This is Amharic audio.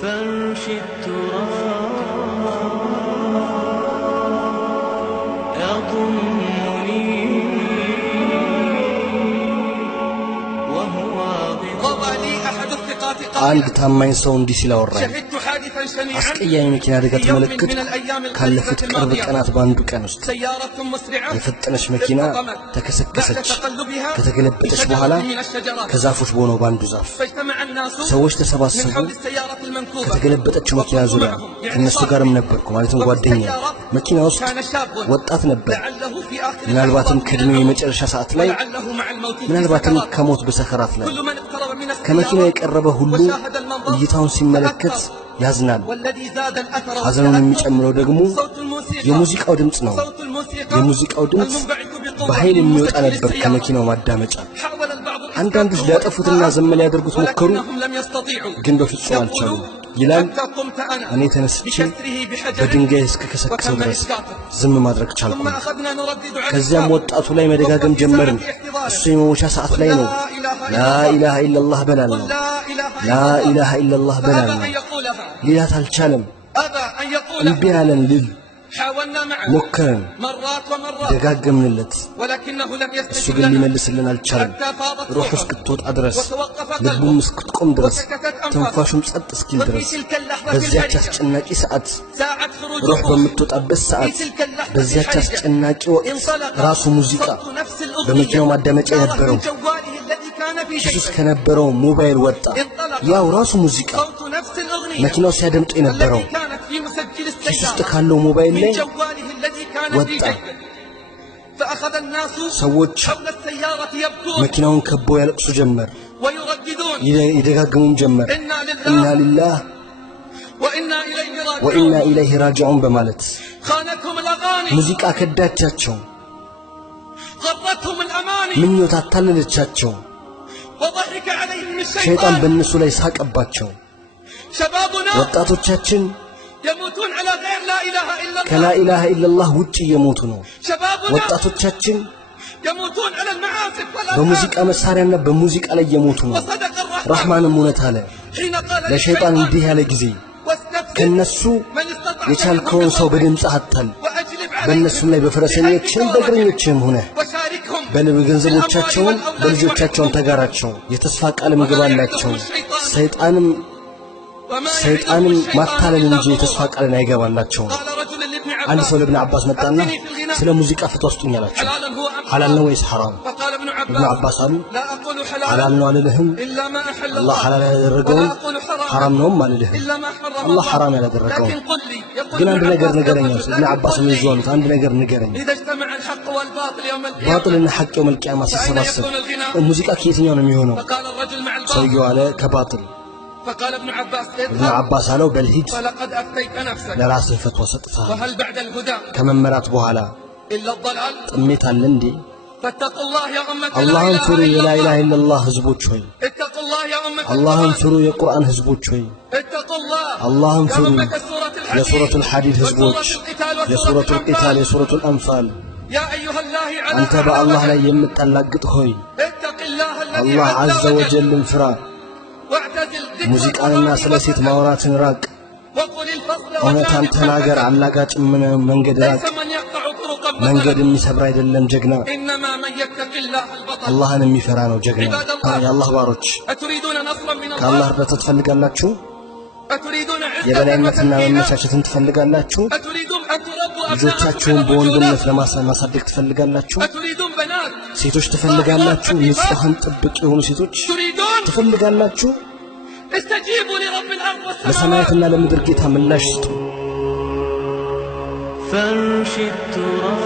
فرش التراب يضمني وهو قضى لي أحد الثقات አንድ ታማኝ ሰው እንዲህ ሲል አወራኝ። شهدت حادثا شنيعا አስቀያሚ መኪና አደጋ ተመለከትኩ። ካለፉት ቅርብ ቀናት በአንዱ ቀን ውስጥ سيارة مسرعة የፈጠነች መኪና ተከሰከሰች። ከተገለበጠች በኋላ ከዛፎች በሆነው ባንዱ ዛፍ فاجتمع الناس ሰዎች من ተሰባሰቡ። حول السيارة المنكوبة ከተገለበጠችው መኪና ዙሪያ ከነሱ ጋርም ነበርኩ፣ ማለትም ጓደኛ። መኪና ውስጥ كان شاب ወጣት ነበር። لعله في آخر ምናልባትም ከእድሜው የመጨረሻ ሰዓት ላይ፣ ولعله مع الموت في ምናልባትም سكرات. ከሞት በሰከራት ላይ። كل من اقترب من ከመኪናው السيارة የቀረበ ሁሉ وشاهد المنظر እይታውን ሲመለከት ያዝናል። والذي زاد الأثر ሐዘኑን የሚጨምረው ደግሞ صوت الموسيقى የሙዚቃው ድምፅ ነው። صوت الموسيقى የሙዚቃው ድምፅ المنبعث بقوة በኃይል የሚወጣ من ነበር السيارة. ከመኪናው ማዳመጫ። حاول البعض አንዳንዶች ሊያጠፉትና ዝም ሊያደርጉት ሞከሩ፣ ولكنهم لم يستطيعوا. ግን በፍጹም አልቻሉም። ይላል حتى قمت أنا እኔ ተነስቼ بكسره بحجر በድንጋይ እስከከሰከሰው ድረስ ዝም ማድረግ ቻልኩ። ثم أخذنا نردد على ከዚያም ወጣቱ ላይ መደጋገም ጀመርን። እሱ የመሞቻ ሰዓት ላይ ነው። ላ ኢላሃ ኢላላህ በላል ነው። ላ ኢላሃ ኢላላህ በላል أبى ነው። أن يقولها ሊላት አልቻለም። أبى أن እምቢ يقولها አለን ልል حاولنا معه ሞከርን፣ مرات ومرات ደጋገምንለት። ولكنه لم እሱ يستجب ግን لنا ሊመልስልን አልቻለም። حتى فاضت ሩሑ روحه እስክትወጣ ድረስ وتوقف ልቡም قلبه እስክትቆም ድረስ وسكتت ትንፋሹም أنفاسه ጸጥ እስኪል وفي ድረስ تلك اللحظة በዚያች الحرجة አስጨናቂ ሰዓት ساعة خروج ሩህ الروح በምትወጣበት ሰዓት በዚያች አስጨናቂ ወቅት ራሱ ሙዚቃ صوت نفس በመኪናው الأغنية ማዳመጫ صار የነበረው من جواله الذي كان في ኪስ ውስጥ جيبه ከነበረው ሞባይል ወጣ። ያው ራሱ ሙዚቃ صوت نفس الأغنية መኪናው ሲያደምጡ የነበረው التي كانت في مسجل ኪስ ውስጥ السيارة ካለው ሞባይል من ላይ جواله الذي كان في وطأ. جيبه فأخذ الناس ሰዎች حول السيارة يبكون መኪናውን ከበው ያለቅሱ ጀመር፣ ويرددون ይደጋግሙም ጀመር። إنا ኢና لله ሊላህ وإنا إليه ወኢና راجعون ኢለይሂ ራጂዑን በማለት خانتهم الأغاني ሙዚቃ ከዳቻቸው፣ غرتهم الأماني ምኞት አታለለቻቸው። وضحك عليهم ሸይጣን الشيطان በእነሱ ላይ ሳቀባቸው። شبابنا ወጣቶቻችን يموتون على غير لا إله إلا ከላ الله ኢላሃ ኢላላህ ውጭ እየሞቱ ነው። شبابنا ወጣቶቻችን يموتون على المعازف በሙዚቃ والألحان መሳሪያና በሙዚቃ ላይ እየሞቱ ነው። وصدق الرحمن ረህማንም እውነት አለ حين قال ለሸይጣን للشيطان እንዲህ ያለ ጊዜ واستفزز ከነሱ من استطعت የቻልከውን ሰው በድምፅ አታል፣ وأجلب በእነሱም ላይ በፈረሰኞችም በእግረኞችም ሆነ وشاركهم በገንዘቦቻቸውን በልጆቻቸውን ተጋራቸው። የተስፋ ቃልም ግባላቸው። ሰይጣንም ማታለል እንጂ የተስፋ ቃልን አይገባላቸውም። قال رجل لابن አንድ عباس ሰው ለብን አባስ መጣና أفتني في الغناء ስለ ሙዚቃ ፍትዋ ስጡኝ አላቸው። حلالا هو أم ሐላል ነው ወይስ ሐራም? فقال ابن ኢብኑ عباس አባስ አሉ لا أقول ሐላል حلالا ነው አልልህም፣ إلا ما أحل አላህ الله ሐላል ولا ያደረገውን أقول ሐራም حراما ነውም አልልህም፣ إلا ما حرم አላህ الله ሐራም ያላደረገውን። لكن قل لي يقول ግን አንድ ابن ነገር عباس ንገረኝ يقول ኢብኑ لكن አባስ قل ነው لي ይዟሉት። አንድ ነገር ንገረኝ፣ إذا اجتمع الحق والباطل يوم القيامة ባጥልና ሐቅ የውመል ቂያማ ሲሰባሰብ ሙዚቃ ከየትኛው ነው የሚሆነው? فقال الرجل مع ሰውየው الباطل አለ ከባጥል። فقال ابن عباس ኢብኑ اذهب አባስ አለው በልሂድ فلقد أفتيت نفسك ለራስህ ፈትዋ ሰጥተሃል። وهل بعد الهدى ከመመራት በኋላ إلا الضلال ጥሜት አለ እንዴ? فاتقوا الله يا أمة لا አላህን إله ፍሩ إلا የላ ኢላሃ الله ኢላላህ ህዝቦች ሆይ፣ اتقوا الله يا أمة አላህን القرآن ፍሩ የቁርአን ህዝቦች ሆይ፣ اتقوا الله አላህን يا ፍሩ أمة سورة የሱረቱል الحديد ሐዲድ ህዝቦች፣ وسورة القتال وسورة የሱረቱል ቂታል፣ الأنفال የሱረቱል አንፋል። يا أيها الله على አንተ በአላህ ላይ የምትጠላግጥ ሆይ اتق الله الذي አላህ عز አዘ وجل ወጀልን ፍራ። واعتزل ذكر ሙዚቃንና القرآن ስለ ሴት ማውራትን ራቅ። وقل الفصل እውነታን وجانب ተናገር፣ الحسن አላጋጭ መንገድ ራቅ። ليس من يقطع طرقا መንገድ مثلا የሚሰብር አይደለም ጀግና፣ إنما من يتق الله البطل አላህን የሚፈራ ነው ጀግና። የአላህ ባሮች أتريدون نصرا من ከአላህ الله እርዳታ ትፈልጋላችሁ? أتريدون عزة የበላይነትና وتمكينا መመቻቸትን ትፈልጋላችሁ? أتريدون أن تربوا ልጆቻችሁን أبناءكم በወንድነት على الرجولة ለማሳደግ ትፈልጋላችሁ? أتريدون بنات ሴቶች ትፈልጋላችሁ? ንጹሐን ጥብቅ የሆኑ ሴቶች تريدون ትፈልጋላችሁ? استجيبوا لرب الأرض والسماوات ለሰማያትና ለምድር ጌታ ምላሽ ስጡ። فرش التراب